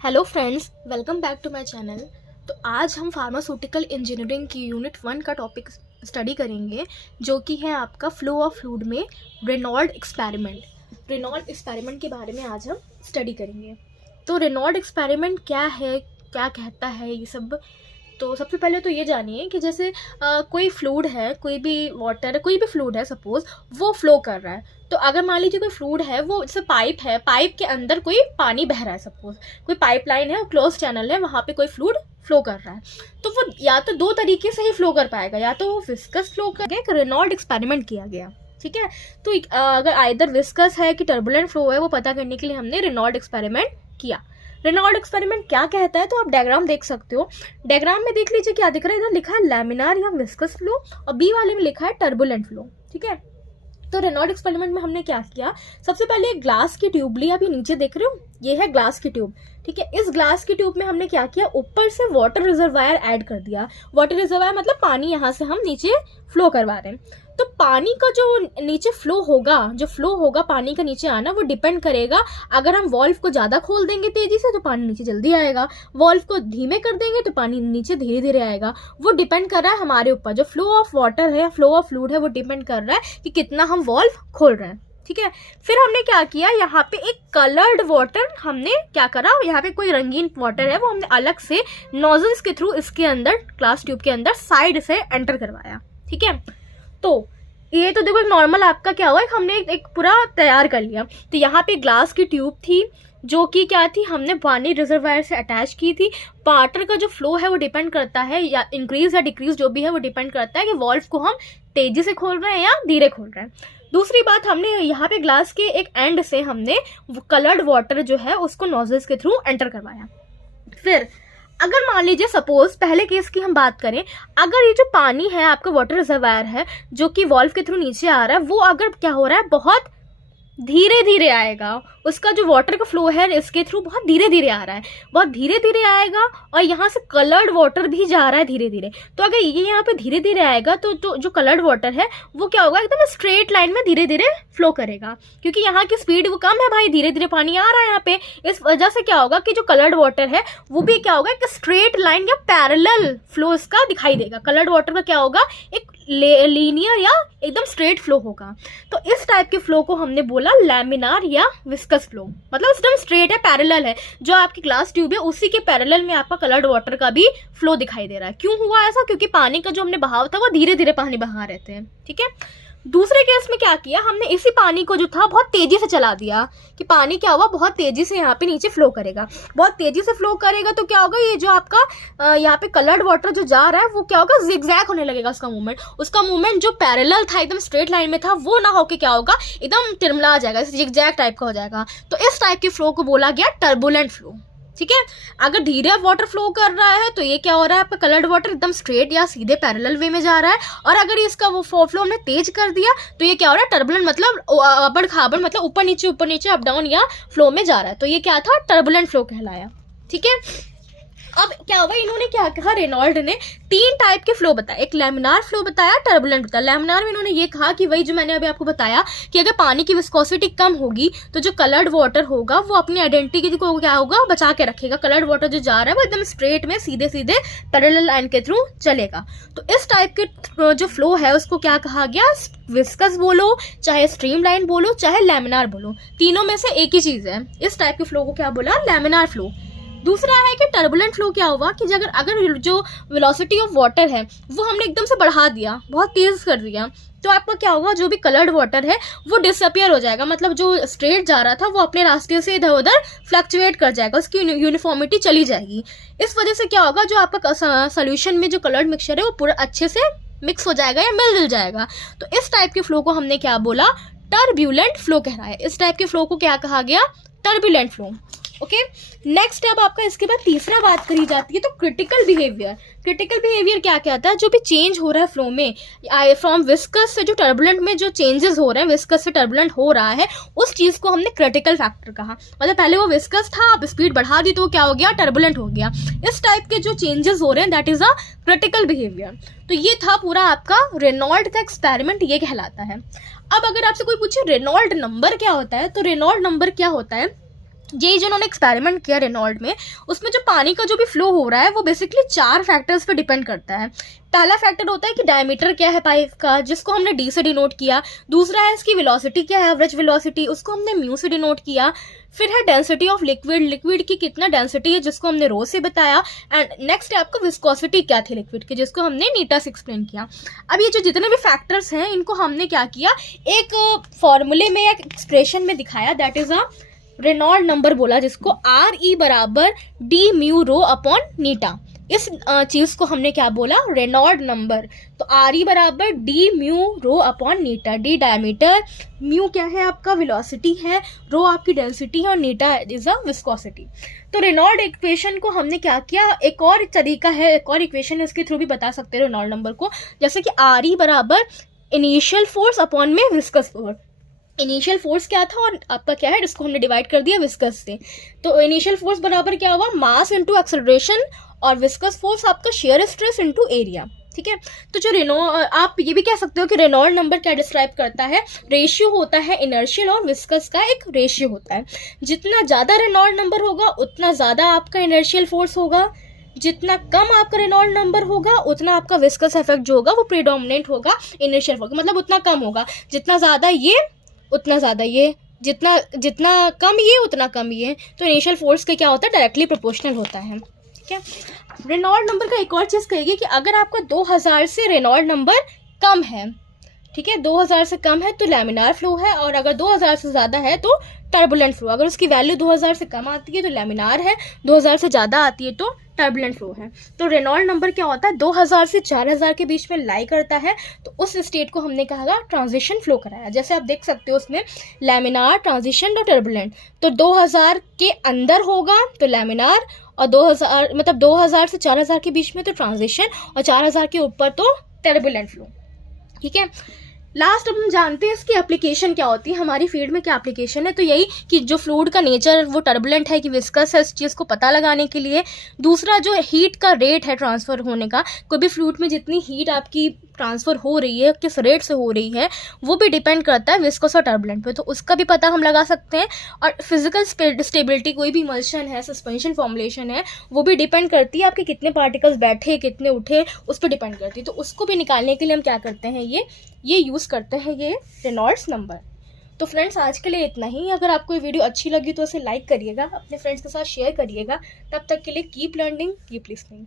Hello friends, welcome back to my channel. तो आज हम फार्मास्यूटिकल इंजीनियरिंग की यूनिट 1 का टॉपिक स्टडी करेंगे, जो कि है आपका फ्लो ऑफ फ्लूइड में रेनॉल्ड एक्सपेरिमेंट के बारे में आज हम स्टडी करेंगे। तो रेनॉल्ड एक्सपेरिमेंट क्या है, क्या कहता है, ये सब। तो सबसे पहले तो ये जानिए कि जैसे कोई फ्लूइड है, कोई भी वाटर, कोई भी फ्लूइड है, सपोज वो फ्लो कर रहा है। तो अगर मान लीजिए कोई फ्लूइड है, वो जैसे पाइप है, पाइप के अंदर कोई पानी बह रहा है, सपोज कोई पाइपलाइन है, वो क्लोज चैनल है, वहाँ पे कोई फ्लूइड फ्लो कर रहा है। तो वो या तो दो तरीके से ही फ्लो कर पाएगा, या तो वो विस्कस फ्लो कर गया, रेनॉल्ड एक्सपेरिमेंट किया गया, ठीक है। तो अगर आइदर विस्कस है कि टर्बुलेंट फ्लो है, वो पता करने के लिए हमने रेनॉल्ड एक्सपेरिमेंट किया। रेनॉल्ड एक्सपेरिमेंट क्या कहता है, तो आप डायग्राम देख सकते हो। डायग्राम में देख लीजिए क्या दिख रहा है, इधर लिखा है लैमिनार या विस्कस फ्लो और बी वाले में लिखा है टर्बुलेंट फ्लो, ठीक है। तो रेनॉल्ड एक्सपेरिमेंट में हमने क्या किया, सबसे पहले एक ग्लास की ट्यूब ली, आप ये नीचे देख रहे हो, ये है ग्लास की ट्यूब, ठीक है। इस ग्लास की ट्यूब में हमने क्या किया, ऊपर से वाटर रिजर्वायर ऐड कर दिया। वाटर रिजर्वायर मतलब पानी यहाँ से हम नीचे फ्लो करवा रहे हैं। तो पानी का जो नीचे फ्लो होगा पानी का नीचे आना, वो डिपेंड करेगा। अगर हम वॉल्व को ज़्यादा खोल देंगे तेजी से तो पानी नीचे जल्दी आएगा, वॉल्व को धीमे कर देंगे तो पानी नीचे धीरे धीरे आएगा। वो डिपेंड कर रहा है हमारे ऊपर। जो फ्लो ऑफ वाटर है, फ्लो ऑफ फ्लूइड है, वो डिपेंड कर रहा है कि कितना हम वॉल्व खोल रहे हैं, ठीक है। फिर हमने क्या किया, यहाँ पे एक कलर्ड वाटर हमने क्या करा, यहाँ पे कोई रंगीन वाटर है, वो हमने अलग से नोजल्स के थ्रू इसके अंदर, ग्लास ट्यूब के अंदर साइड से एंटर करवाया, ठीक है। तो ये तो देखो एक नॉर्मल आपका क्या हुआ, हमने एक पूरा तैयार कर लिया। तो यहाँ पे ग्लास की ट्यूब थी, जो कि क्या थी, हमने पानी रिजर्वायर से अटैच की थी। वाटर का जो फ्लो है वो डिपेंड करता है, या इंक्रीज या डिक्रीज जो भी है वो डिपेंड करता है कि वॉल्व को हम तेजी से खोल रहे हैं या धीरे खोल रहे हैं। दूसरी बात, हमने यहाँ पे ग्लास के एक एंड से हमने कलर्ड वाटर जो है उसको नोजल्स के थ्रू एंटर करवाया। फिर अगर मान लीजिए सपोज पहले केस की हम बात करें, अगर ये जो पानी है आपका वाटर रिजर्वायर है जो कि वॉल्व के थ्रू नीचे आ रहा है, वो अगर क्या हो रहा है, बहुत धीरे धीरे आएगा, उसका जो वाटर का फ्लो है इसके थ्रू बहुत धीरे धीरे आ रहा है, बहुत धीरे धीरे आएगा, और यहाँ से कलर्ड वाटर भी जा रहा है धीरे धीरे। तो अगर ये यहाँ पे धीरे धीरे आएगा तो जो कलर्ड वाटर है वो क्या होगा, एकदम स्ट्रेट लाइन में धीरे धीरे फ्लो करेगा, क्योंकि यहाँ की स्पीड वो कम है भाई, धीरे धीरे पानी आ रहा है यहाँ पे। इस वजह से क्या होगा कि जो कलर्ड वाटर है वो भी क्या होगा, एक स्ट्रेट लाइन या पैरेलल फ्लो इसका दिखाई देगा। कलर्ड वाटर का क्या होगा, एक लीनियर या एकदम स्ट्रेट फ्लो होगा। तो इस टाइप के फ्लो को हमने बोला लैमिनार या विस्कस फ्लो, मतलब एकदम स्ट्रेट है, पैरेलल है, जो आपकी ग्लास ट्यूब है उसी के पैरेलल में आपका कलर्ड वाटर का भी फ्लो दिखाई दे रहा है। क्यों हुआ ऐसा, क्योंकि पानी का जो हमने बहाव था वो धीरे धीरे पानी बहा रहते हैं, ठीक है। दूसरे केस में क्या किया, हमने इसी पानी को जो था बहुत तेजी से चला दिया, कि पानी क्या हुआ, बहुत तेजी से यहाँ पे नीचे फ्लो करेगा, बहुत तेजी से फ्लो करेगा। तो क्या होगा, ये जो आपका यहाँ पे कलर्ड वाटर जो जा रहा है वो क्या होगा, जिगजैग होने लगेगा उसका मूवमेंट जो पैरेलल था, एकदम स्ट्रेट लाइन में था, वो ना होके क्या होगा, एकदम तिरमला जाएगा, जिगजैग टाइप का हो जाएगा। तो इस टाइप के फ्लो को बोला गया टर्बुलेंट फ्लो, ठीक है। अगर धीरे वाटर फ्लो कर रहा है तो ये क्या हो रहा है, आपका कलर्ड वाटर एकदम स्ट्रेट या सीधे पैरेलल वे में जा रहा है, और अगर इसका वो फ्लो हमने तेज कर दिया तो ये क्या हो रहा है, टर्बुलेंट मतलब अबड़ खाबड़, मतलब ऊपर नीचे अप डाउन या फ्लो में जा रहा है। तो ये क्या था, टर्बुलेंट फ्लो कहलाया, ठीक है। अब क्या हुआ, इन्होंने क्या कहा, रेनॉल्ड ने 3 टाइप के फ्लो बताया, एक लैमिनार फ्लो बताया, टर्बुलेंट बताया। लैमिनार में इन्होंने ये कहा कि वही जो मैंने अभी आपको बताया कि अगर पानी की विस्कोसिटी कम होगी तो जो कलर्ड वाटर होगा वो अपनी आइडेंटिटी को क्या होगा, बचा के रखेगा। कलर्ड वाटर जो जा रहा है वो एकदम स्ट्रेट में सीधे सीधे पैरेलल लाइन के थ्रू चलेगा। तो इस टाइप के जो फ्लो है उसको क्या कहा गया, विस्कस बोलो, चाहे स्ट्रीम लाइन बोलो, चाहे लैमिनार बोलो, तीनों में से एक ही चीज है। इस टाइप के फ्लो को क्या बोला, लैमिनार फ्लो। दूसरा है कि टर्बुलेंट फ्लो क्या हुआ, कि अगर जो वेलोसिटी ऑफ वाटर है वो हमने एकदम से बढ़ा दिया, बहुत तेज कर दिया, तो आपका क्या होगा, जो भी कलर्ड वाटर है वो डिसअपियर हो जाएगा, मतलब जो स्ट्रेट जा रहा था वो अपने रास्ते से इधर उधर फ्लक्चुएट कर जाएगा, उसकी यूनिफॉर्मिटी चली जाएगी। इस वजह से क्या होगा, जो आपका सोल्यूशन में जो कलर्ड मिक्सचर है वो पूरा अच्छे से मिक्स हो जाएगा या मिल जाएगा। तो इस टाइप के फ्लो को हमने क्या बोला, टर्बुलेंट फ्लो कहलाया। इस टाइप के फ्लो को क्या कहा गया, टर्बुलेंट फ्लो, ओके। नेक्स्ट अब आपका इसके बाद तीसरा बात करी जाती है, तो क्रिटिकल बिहेवियर। क्रिटिकल बिहेवियर क्या कहता है, जो भी चेंज हो रहा है फ्लो में, फ्रॉम विस्कस से जो टर्बुलेंट में जो चेंजेस हो रहे हैं, विस्कस से टर्बुलेंट हो रहा है, उस चीज को हमने क्रिटिकल फैक्टर कहा। मतलब पहले वो विस्कस था, अब स्पीड बढ़ा दी तो क्या हो गया, टर्बुलेंट हो गया। इस टाइप के जो चेंजेस हो रहे हैं that is a critical behaviour. तो ये था पूरा आपका रेनॉल्ड का एक्सपेरिमेंट, ये कहलाता है। अब अगर आपसे कोई पूछे रेनॉल्ड नंबर क्या होता है, तो रेनॉल्ड नंबर क्या होता है, ये जो उन्होंने एक्सपेरिमेंट किया रेनॉल्ड में, उसमें जो पानी का जो भी फ्लो हो रहा है वो बेसिकली 4 फैक्टर्स पे डिपेंड करता है। पहला फैक्टर होता है कि डायमीटर क्या है पाइप का, जिसको हमने डी से डिनोट किया। दूसरा है इसकी वेलोसिटी क्या है, एवरेज वेलोसिटी, उसको हमने म्यू से डिनोट किया। फिर है डेंसिटी ऑफ लिक्विड, लिक्विड की कितना डेंसिटी है, जिसको हमने रो से बताया। एंड नेक्स्ट है आपको विस्कोसिटी क्या थी लिक्विड की, जिसको हमने नीटा से एक्सप्लेन किया। अब ये जो जितने भी फैक्टर्स हैं इनको हमने क्या किया, एक फॉर्मूले में, एक एक्सप्रेशन में दिखाया, that is a Reynold number बोला, जिसको आर ई बराबर डी म्यू रो अपॉन नीटा। इस चीज को हमने क्या बोला, रेनॉल्ड नंबर। तो आर ई बराबर डी म्यू रो अपॉन नीटा। डी डायमीटर, म्यू क्या है आपका वेलोसिटी है, रो आपकी डेंसिटी है और नीटा इज अ विस्कोसिटी। तो रेनॉल्ड इक्वेशन को हमने क्या किया, एक और तरीका है, एक और इक्वेशन है, उसके थ्रू भी बता सकते हैं रेनॉल्ड नंबर को, जैसे कि आर ई बराबर इनिशियल फोर्स अपॉन में विस्कस फोर्स। इनिशियल फोर्स क्या था और आपका क्या है, जिसको हमने डिवाइड कर दिया विस्कस से। तो इनिशियल फोर्स बराबर क्या हुआ, मास इनटू एक्सेलरेशन, और विस्कस फोर्स आपका शेयर स्ट्रेस इनटू एरिया। ठीक है, तो जो आप ये भी कह सकते हो कि रेनॉल्ड नंबर क्या डिस्क्राइब करता है, रेशियो होता है इनर्शियल और विस्कस का, एक रेशियो होता है। जितना ज़्यादा रेनॉल्ड नंबर होगा उतना ज़्यादा आपका इनर्शियल फोर्स होगा, जितना कम आपका रेनॉल्ड नंबर होगा उतना आपका विस्कस इफेक्ट जो होगा वो प्रीडोमिनेंट होगा इनर्शियल फोर्स, मतलब उतना कम होगा। जितना ज़्यादा ये उतना ज़्यादा ये, जितना जितना कम ये उतना कम ये। तो इनिशियल फोर्स का क्या होता है, डायरेक्टली प्रोपोर्शनल होता है। ठीक है, रेनॉल्ड नंबर का एक और चीज़ कहेगी कि अगर आपका 2000 से रेनॉल्ड नंबर कम है, ठीक है, 2000 से कम है तो लैमिनार फ्लो है, और अगर 2000 से ज़्यादा है तो टर्बुलेंट फ्लो। अगर उसकी वैल्यू 2000 से कम आती है तो लैमिनार है, 2000 से ज़्यादा आती है तो टर्बुलेंट फ्लो है। तो रेनॉल्ड नंबर क्या होता है, 2000 से 4000 के बीच में लाई करता है, तो उस स्टेट को हमने कहा ट्रांजिशन फ्लो कराया। जैसे आप देख सकते हो उसमें लैमिनार, ट्रांजिशन और टर्बुलेंट। तो 2000 के अंदर होगा तो लैमिनार, और 2000 मतलब 2000 से 4000 के बीच में तो ट्रांजिशन, और 4000 के ऊपर तो टर्बुलेंट फ्लो। ठीक है, लास्ट अब हम जानते हैं इसकी एप्लीकेशन क्या होती है, हमारी फील्ड में क्या एप्लीकेशन है। तो यही कि जो फ्लूइड का नेचर वो टर्बुलेंट है कि विस्कस है, इस चीज़ को पता लगाने के लिए। दूसरा जो हीट का रेट है ट्रांसफ़र होने का, कोई भी फ्लूइड में जितनी हीट आपकी ट्रांसफ़र हो रही है, किस रेट से हो रही है, वो भी डिपेंड करता है विस्कस और टर्बुलेंट पे, तो उसका भी पता हम लगा सकते हैं। और फिजिकल स्टेबिलिटी, कोई भी इमल्शन है, सस्पेंशन फॉर्मुलेशन है, वो भी डिपेंड करती है आपके कितने पार्टिकल्स बैठे, कितने उठे, उस पर डिपेंड करती है। तो उसको भी निकालने के लिए हम क्या करते हैं, ये यूज़ करते हैं ये रेनॉल्ड्स नंबर। तो फ्रेंड्स आज के लिए इतना ही। अगर आपको ये वीडियो अच्छी लगी तो इसे लाइक करिएगा, अपने फ्रेंड्स के साथ शेयर करिएगा। तब तक के लिए कीप लर्निंग, कीप लिसनिंग।